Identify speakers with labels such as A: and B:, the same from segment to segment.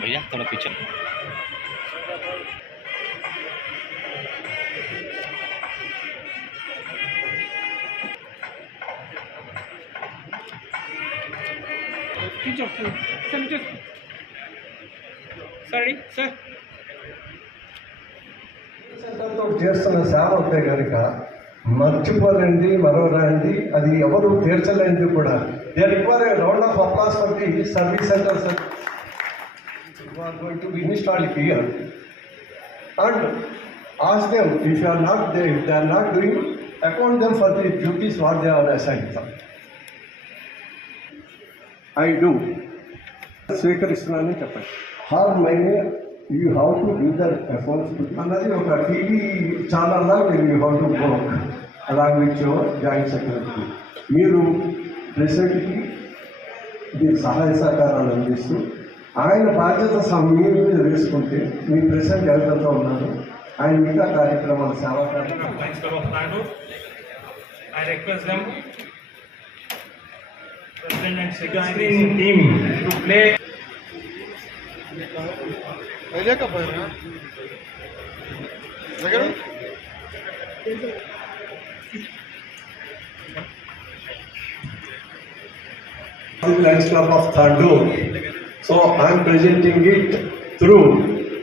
A: भैया थोड़ा पीछे
B: తీర్చిన సేవ ఉంటే కనుక మర్చిపోలేండి మరో రాండి అది ఎవరు తీర్చలేండి కూడా. దేనికి వారే round of applause for the service centres are going to be installed here and ask them if you are not they if they are not doing account them for the duties what they are assign I do స్వీకరిస్తున్నానని చెప్పండి హార్ మైనే you have to do their efforts అన్నది ఒక TV ఛానల్లా మీరు you have to work along with your joint secretary మీరు ప్రెసిడెంట్కి మీరు సహాయ సహకారాలు అందిస్తూ ఆయన బాధ్యత సమ- మీ మీద వేసుకుంటే మీ ప్రెసిడెంట్ ఎవరితో ఉన్నారు. ఆయన మిగతా కార్యక్రమాలు సేవా కార్యక్రమాలు.
C: I request them, President and Secretary team to play.
B: Lions Club of Thandoor. So I am presenting it through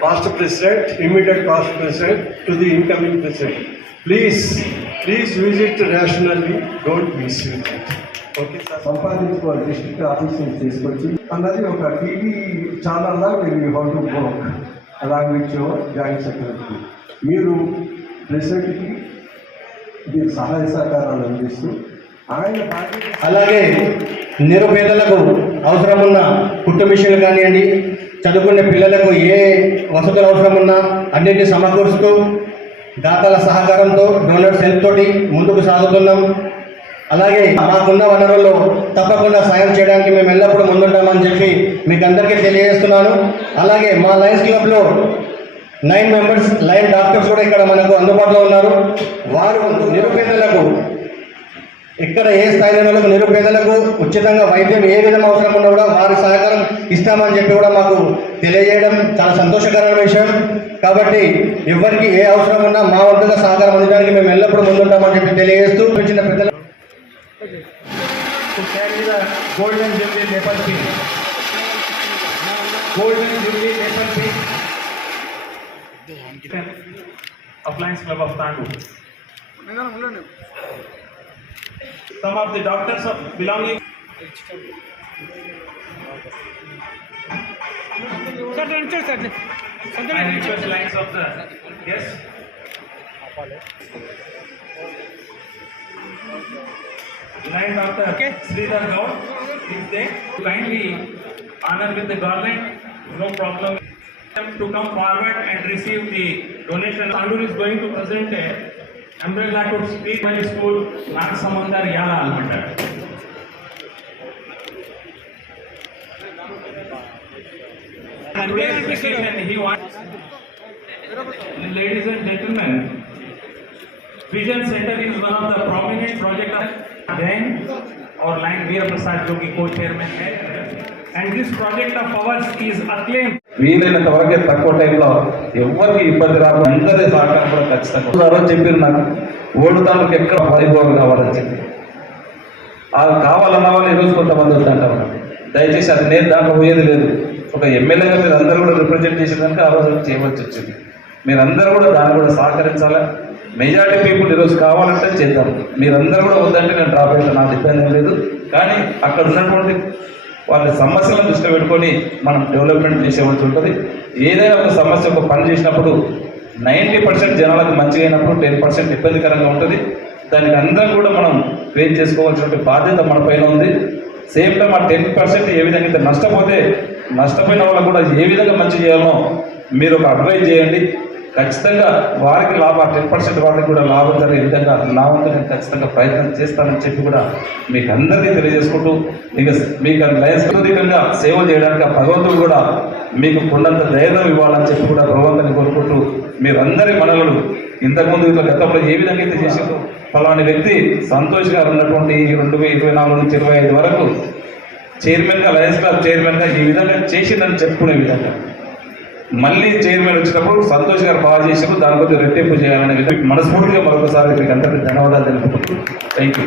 B: past president, immediate past president to the incoming president. Please, please use it rationally, don't misuse it. Okay sir సంపాదించుకోవాలి district office నుంచి తీసుకొచ్చి అన్నది ఒక TV ఛానల్లా మీరు you how to work along with your joint secretary మీరు ప్రెసిడెంట్కి మీరు సహాయ సహకారాలు అందిస్తూ ఆయన బాధ్యత
D: అలాగే నిరుపేదలకు అవసరమున్న కుట్టు మిషన్లు కానివ్వండి చదువుకునే పిల్లలకు ఏ వసతులు అవసరమున్నా అన్నింటినీ సమకూరుస్తూ దాతల సహకారంతో డోనర్స్ హెల్ప్ తోటి ముందుకు సాగుతున్నాం. అలాగే మాకున్న వనరుల్లో తప్పకుండా సాయం చేయడానికి మేము ఎల్లప్పుడూ ముందుంటామని చెప్పి మీకు అందరికీ తెలియజేస్తున్నాను. అలాగే మా లయన్స్ క్లబ్లో నైన్ మెంబర్స్ లైన్ డాక్టర్స్ కూడా ఇక్కడ మనకు అందుబాటులో ఉన్నారు. వారు నిరుపేదలకు ఇక్కడ ఏ స్థాయిలో నిరుపేదలకు ఉచితంగా వైద్యం ఏ విధంగా అవసరం ఉన్నా కూడా వారి సహకారం ఇస్తామని చెప్పి కూడా మాకు తెలియజేయడం చాలా సంతోషకరమైన విషయం. కాబట్టి ఎవరికి ఏ అవసరం ఉన్నా మా వంతుగా సహకారం అందించడానికి మేము ఎల్లప్పుడూ ముందుంటామని చెప్పి తెలియజేస్తూ వచ్చిన పెద్దల
C: jubilee maple pin. Of some of the doctors of belonging
E: sir enter sir
C: enter and lines of the yes line of the
E: okay.
C: Sridhar Gaur is there kindly honor with the garland no problem to come forward and receive the donation andur is going to present a umbrella to speak my school நான் சம்பந்தர் யால ஆல்மண்டர் Ladies and gentlemen, Vision Center is one of the prominent project then और line Veer Prasad जो की को chairman है and this project of ours is acclaim
F: వీలైనంత వరకే తక్కువ టైంలో ఎవరికి ఇబ్బంది రాకుండా అందరి సహకారం కూడా ఖచ్చితంగా చెప్పారు నాకు. ఓడుతానికి ఎక్కడ పరిభోగం కావాలని చెప్పి. అది కావాలన్న వాళ్ళు ఈరోజు కొంతమంది వద్దంటారు. దయచేసి అది నేను దాంట్లో పోయేది లేదు. ఒక ఎమ్మెల్యేగా మీరు అందరూ కూడా రిప్రజెంట్ చేసిన కనుక ఆ రోజు చేయవలసి వచ్చింది. మీరందరూ కూడా దాన్ని కూడా సహకరించాలా? మెజారిటీ పీపుల్ ఈరోజు కావాలంటే చేద్దాం. మీరందరూ కూడా వద్దంటే నేను డ్రాప్ అయితే నాకు ఇబ్బంది లేదు. కానీ అక్కడ ఉన్నటువంటి వాళ్ళ సమస్యలను దృష్టిలో పెట్టుకొని మనం డెవలప్మెంట్ చేసేవలసి ఉంటుంది. ఏదైనా ఒక సమస్య ఒక పని చేసినప్పుడు నైంటీ పర్సెంట్ జనాలకు మంచిగా అయినప్పుడు టెన్ పర్సెంట్ ఇబ్బందికరంగా ఉంటుంది. దానికి అందరం కూడా మనం ఫేస్ చేసుకోవాల్సిన బాధ్యత మన పైన ఉంది. సేమ్ టైం ఆ టెన్ పర్సెంట్ ఏ విధంగా అయితే నష్టపోతే నష్టపోయిన వాళ్ళకు కూడా ఏ విధంగా మంచి చేయాలో మీరు ఒక అడ్వైజ్ చేయండి. ఖచ్చితంగా వారికి లాభం టెన్ పర్సెంట్ వారికి కూడా లాభం జరిగే విధంగా లాభం వంతు నేను ఖచ్చితంగా ప్రయత్నం చేస్తానని చెప్పి కూడా మీకు అందరికీ తెలియజేసుకుంటూ ఇక మీకు లయస్కృతికంగా సేవ చేయడానికి భగవంతుడు కూడా మీకు కొండంత ధైర్యం ఇవ్వాలని చెప్పి కూడా భగవంతుని కోరుకుంటూ మీరందరి మనలను ఇంతకుముందు ఇట్లా గతంలో ఏ విధంగా అయితే చేసిందో ఫలాని వ్యక్తి సంతోష్ గారు ఉన్నటువంటి ఈ రెండు వేల ఇరవై నాలుగు నుంచి ఇరవై ఐదు వరకు చైర్మన్గా లయన్స్ క్లబ్ చైర్మన్గా ఈ విధంగా చేసిందని చెప్పుకునే విధంగా. మళ్ళీ చైర్మన్ వచ్చినప్పుడు సంతోష్ గారు బాగా చేసినప్పుడు దాని గురించి రెట్టింపు చేయాలనే మనస్ఫూర్తిగా మరొకసారి మీకు అందరికీ ధన్యవాదాలు తెలుపుకుంటూ థ్యాంక్ యూ